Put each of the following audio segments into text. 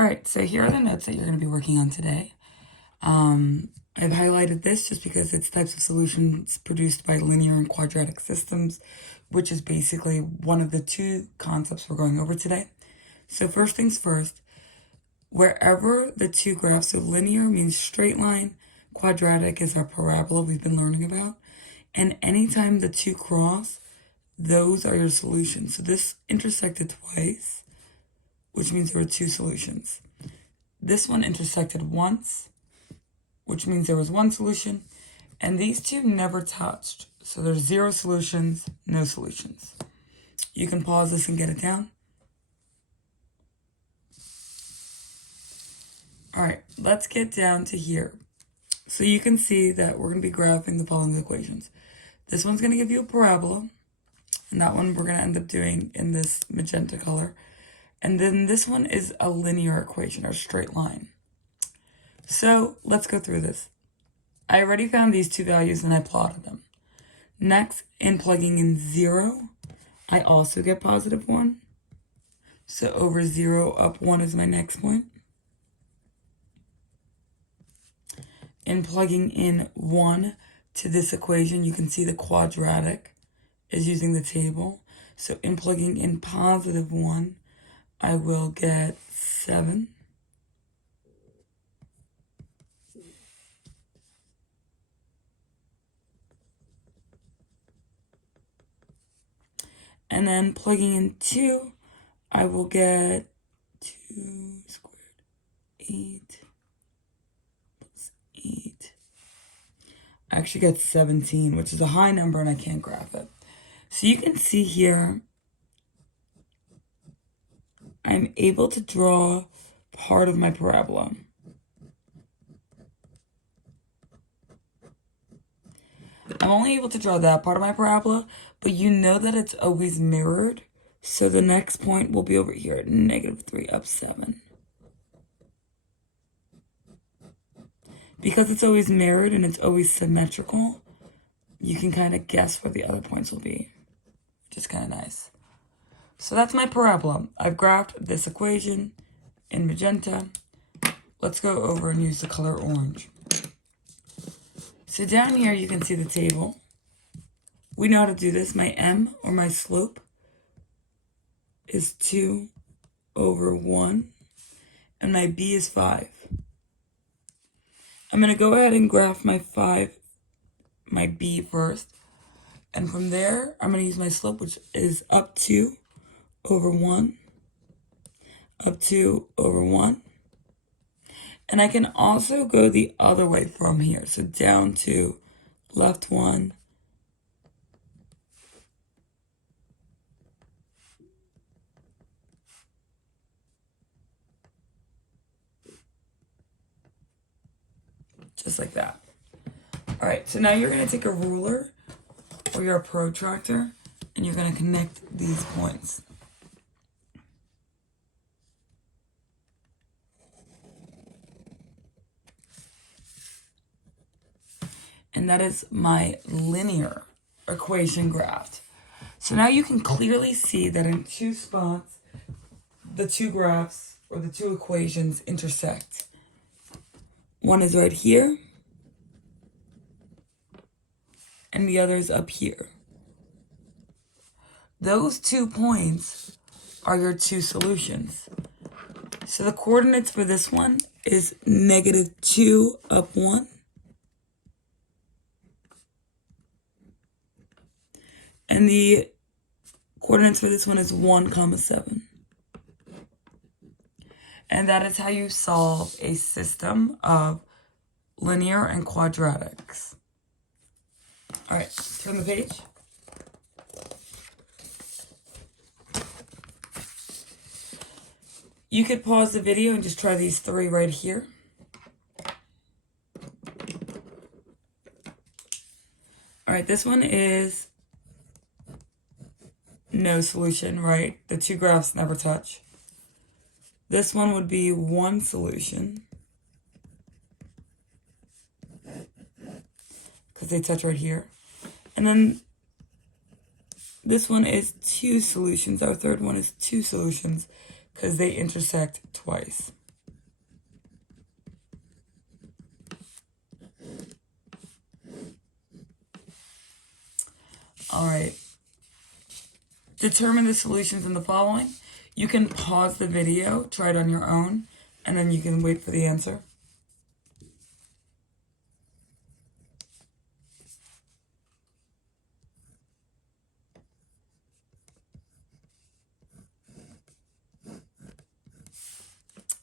All right, so here are the notes that you're going to be working on today. I've highlighted this just because it's types of solutions produced by linear and quadratic systems, which is basically one of the two concepts we're going over today. So first things first, wherever the two graphs of linear means straight line, quadratic is our parabola we've been learning about, and anytime the two cross, those are your solutions. So this intersected twice, which means there were two solutions. This one intersected once, which means there was one solution, and these two never touched. So there's 0 solutions, no solutions. You can pause this and get it down. All right, let's get down to here. So you can see that we're going to be graphing the following equations. This one's going to give you a parabola, and that one we're going to end up doing in this magenta color. And then this one is a linear equation, or straight line. So let's go through this. I already found these two values and I plotted them. Next, in plugging in 0, I also get positive 1. So over 0 up 1 is my next point. In plugging in 1 to this equation, you can see the quadratic is using the table. So in plugging in positive 1, I will get 7. And then plugging in 2, I will get 2 squared, 8 plus 8. I actually get 17, which is a high number and I can't graph it. So you can see here, I'm able to draw part of my parabola. I'm only able to draw that part of my parabola, but you know that it's always mirrored. So the next point will be over here at -3 up 7. Because it's always mirrored and it's always symmetrical, you can kind of guess where the other points will be, which is kind of nice. So that's my parabola. I've graphed this equation in magenta. Let's go over and use the color orange. So down here, you can see the table. We know how to do this. My m, or my slope, is 2 over 1, and my b is 5. I'm going to go ahead and graph my b first, and from there, I'm going to use my slope, which is up 2 over 1, up 2 over 1. And I can also go the other way from here. So down 2, left 1, just like that. All right, so now you're going to take a ruler or your protractor, and you're going to connect these points. And that is my linear equation graphed. So now you can clearly see that in 2 spots, the 2 graphs or the 2 equations intersect. One is right here, and the other is up here. Those 2 points are your 2 solutions. So the coordinates for this one is -2 up 1. And the coordinates for this one is 1, 7. And that is how you solve a system of linear and quadratics. All right, turn the page. You could pause the video and just try these 3 right here. All right, this one is no solution, right? The 2 graphs never touch. This one would be 1 solution, because they touch right here. And then this one is 2 solutions. Our third one is 2 solutions, because they intersect twice. All right. Determine the solutions in the following. You can pause the video, try it on your own, and then you can wait for the answer.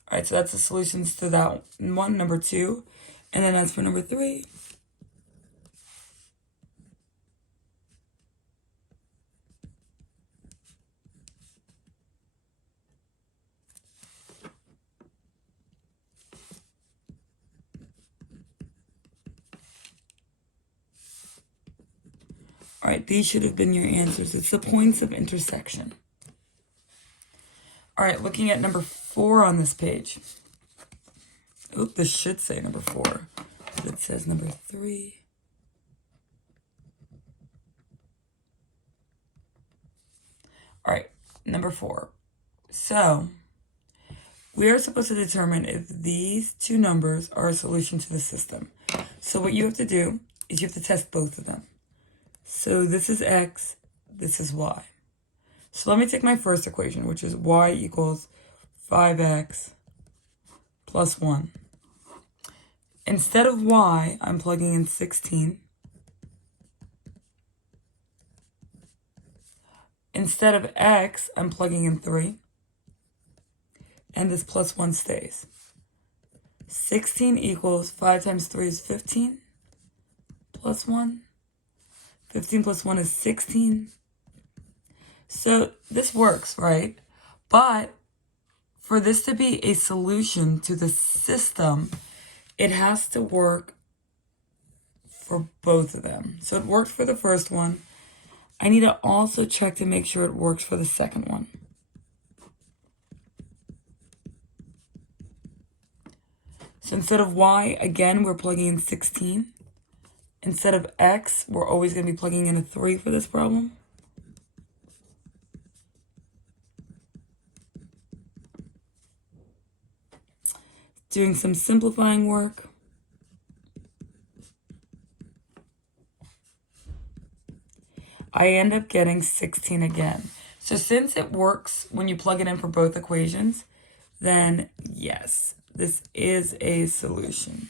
All right, so that's the solutions to that one, number 2. And then as for number 3, all right, these should have been your answers. It's the points of intersection. All right, looking at number 4 on this page. Oop, this should say number 4, but it says number 3. All right, number 4. So we are supposed to determine if these two numbers are a solution to the system. So what you have to do is you have to test both of them. So this is x, this is y. So let me take my first equation, which is y equals 5x plus 1. Instead of y, I'm plugging in 16. Instead of x, I'm plugging in 3. And this plus 1 stays. 16 equals 5 times 3 is 15 plus 1. 15 plus 1 is 16. So this works, right? But for this to be a solution to the system, it has to work for both of them. So it worked for the first one. I need to also check to make sure it works for the second one. So instead of y, again, we're plugging in 16. Instead of x, we're always going to be plugging in a 3 for this problem. Doing some simplifying work. I end up getting 16 again. So since it works when you plug it in for both equations, then yes, this is a solution.